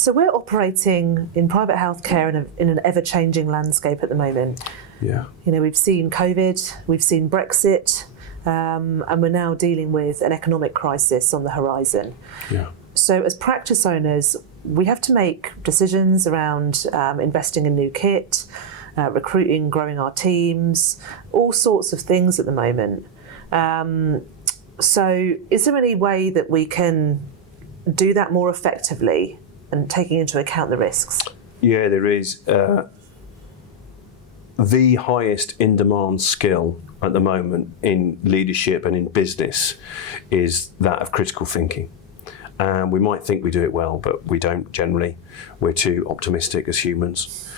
So we're operating in private healthcare in an ever-changing landscape at the moment. Yeah. You know, we've seen COVID, we've seen Brexit, and we're now dealing with an economic crisis on the horizon. Yeah. So as practice owners, we have to make decisions around investing in new kit, recruiting, growing our teams, all sorts of things at the moment. So is there any way that we can do that more effectively and taking into account the risks? Yeah, there is. The highest in-demand skill at the moment in leadership and in business is that of critical thinking. And we might think we do it well, but we don't generally. We're too optimistic as humans.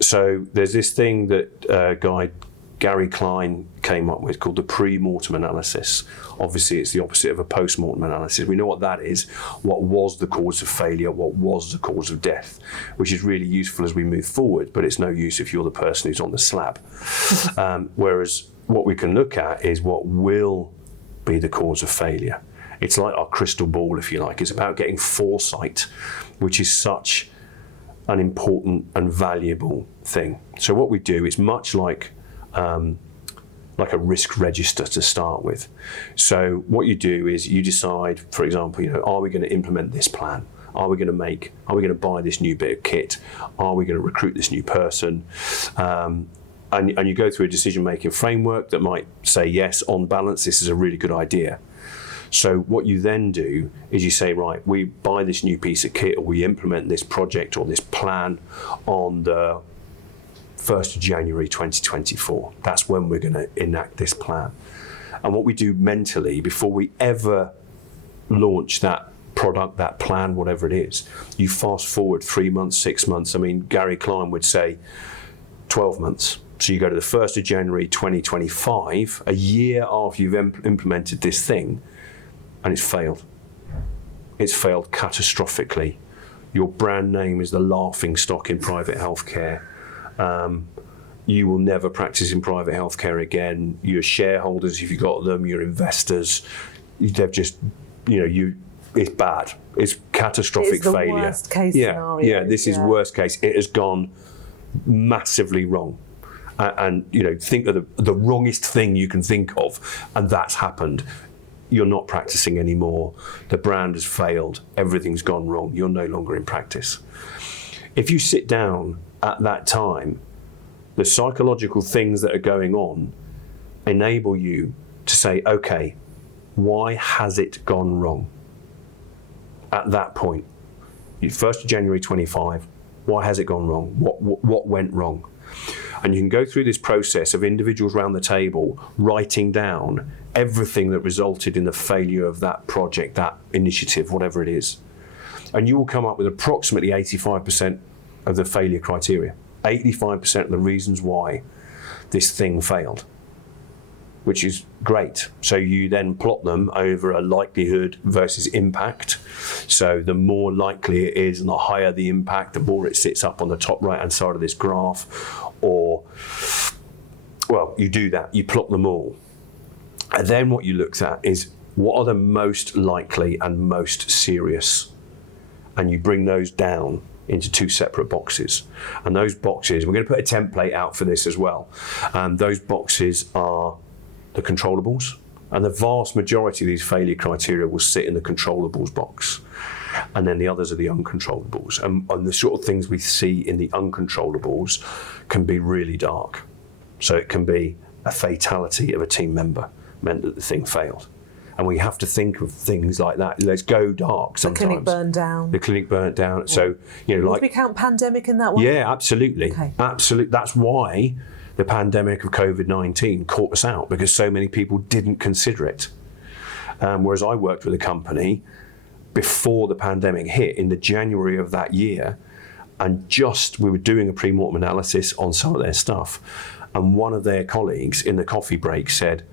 So there's this thing that Gary Klein came up with called the Pre-Mortem Analysis. Obviously, it's the opposite of a post-mortem analysis. We know what that is, what was the cause of failure, what was the cause of death, which is really useful as we move forward, but it's no use if you're the person who's on the slab. Whereas what we can look at is what will be the cause of failure. It's like our crystal ball, if you like. It's about getting foresight, which is such an important and valuable thing. So what we do is much like a risk register to start with. So what you do is you decide, for example, are we going to implement this plan? Are we going to buy this new bit of kit? Are we going to recruit this new person? And you go through a decision-making framework that might say, yes, on balance, this is a really good idea. So what you then do is you say, right, we buy this new piece of kit, or we implement this project or this plan on the 1st of January 2024. That's when we're going to enact this plan. And what we do mentally before we ever launch that product, that plan, whatever it is, you fast forward 3 months, 6 months. I mean, Gary Klein would say 12 months. So you go to the 1st of January 2025, a year after you've implemented this thing, and it's failed. It's failed catastrophically. Your brand name is the laughing stock in private healthcare. You will never practice in private healthcare again. Your shareholders, if you got them, your investors, they've just, it's bad. It's catastrophic failure. It's the worst case scenario. Yeah, this is worst case. It has gone massively wrong. And think of the wrongest thing you can think of, and that's happened. You're not practicing anymore. The brand has failed. Everything's gone wrong. You're no longer in practice. If you sit down at that time, the psychological things that are going on enable you to say, okay, why has it gone wrong? At that point, 1st of January 25, why has it gone wrong? What went wrong? And you can go through this process of individuals around the table writing down everything that resulted in the failure of that project, that initiative, whatever it is. And you will come up with approximately 85% of the failure criteria, 85% of the reasons why this thing failed, which is great. So you then plot them over a likelihood versus impact. So the more likely it is and the higher the impact, the more it sits up on the top right-hand side of this graph. Or, well, you do that, you plot them all. And then what you look at is what are the most likely and most serious? And you bring those down into 2 separate boxes. And those boxes, we're going to put a template out for this as well. Those boxes are the controllables, and the vast majority of these failure criteria will sit in the controllables box. And then the others are the uncontrollables. And the sort of things we see in the uncontrollables can be really dark. So it can be a fatality of a team member meant that the thing failed. And we have to think of things like that. Let's go dark sometimes. The clinic burned down. The clinic burnt down. Yeah. So, Do we count pandemic in that one? Yeah, absolutely. Okay. Absolutely. That's why the pandemic of COVID-19 caught us out, because so many people didn't consider it. Whereas I worked with a company before the pandemic hit in the January of that year, and we were doing a pre-mortem analysis on some of their stuff, and one of their colleagues in the coffee break said,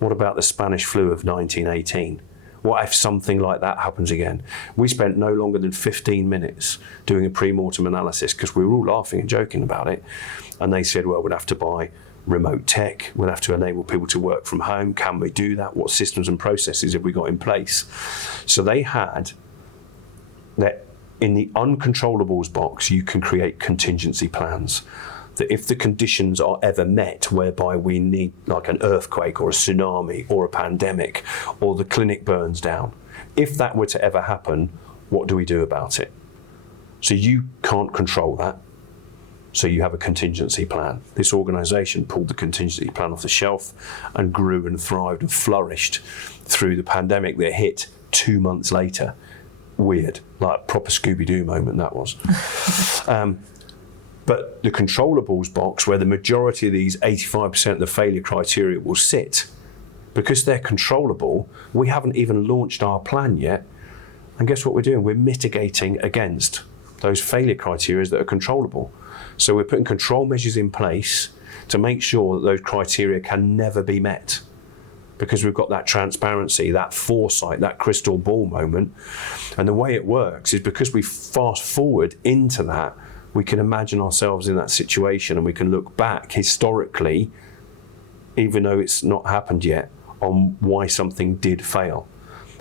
what about the Spanish flu of 1918? What if something like that happens again? We spent no longer than 15 minutes doing a pre-mortem analysis because we were all laughing and joking about it. And they said, well, we'd have to buy remote tech. We'd have to enable people to work from home. Can we do that? What systems and processes have we got in place? So they had in the uncontrollables box, you can create contingency plans. That if the conditions are ever met, whereby we need like an earthquake or a tsunami or a pandemic or the clinic burns down, if that were to ever happen, what do we do about it? So you can't control that. So you have a contingency plan. This organisation pulled the contingency plan off the shelf and grew and thrived and flourished through the pandemic that hit 2 months later. Weird, like a proper Scooby-Doo moment that was. But the controllables box, where the majority of these 85% of the failure criteria will sit, because they're controllable, we haven't even launched our plan yet. And guess what we're doing? We're mitigating against those failure criteria that are controllable. So we're putting control measures in place to make sure that those criteria can never be met, because we've got that transparency, that foresight, that crystal ball moment. And the way it works is because we fast forward into that, we can imagine ourselves in that situation and we can look back historically, even though it's not happened yet, on why something did fail.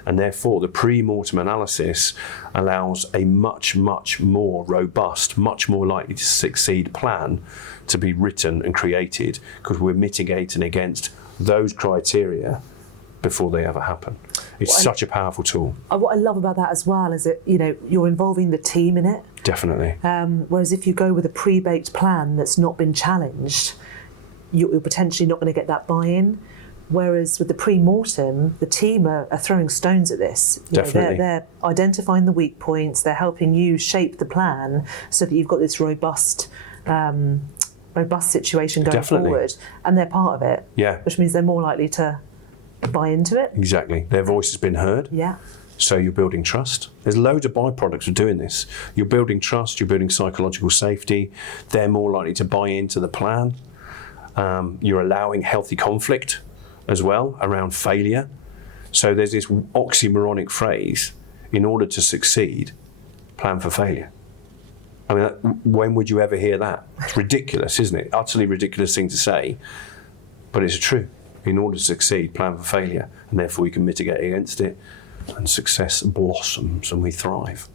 And therefore, the pre-mortem analysis allows a much, much more robust, much more likely to succeed plan to be written and created, because we're mitigating against those criteria before they ever happen. It's such a powerful tool. What I love about that as well is that, you're involving the team in it. Definitely. Whereas if you go with a pre-baked plan that's not been challenged, you're potentially not going to get that buy-in. Whereas with the pre-mortem, the team are throwing stones at this. Definitely. They're identifying the weak points, they're helping you shape the plan so that you've got this robust situation going forward, and they're part of it. Yeah. Which means they're more likely to buy into it. Exactly. Their voice has been heard. Yeah. So you're building trust. There's loads of byproducts of doing this. You're building trust, you're building psychological safety. They're more likely to buy into the plan. You're allowing healthy conflict as well around failure. So there's this oxymoronic phrase, in order to succeed, plan for failure. I mean, when would you ever hear that? It's ridiculous, isn't it? Utterly ridiculous thing to say, but it's true. In order to succeed, plan for failure, and therefore you can mitigate against it, and success blossoms and we thrive.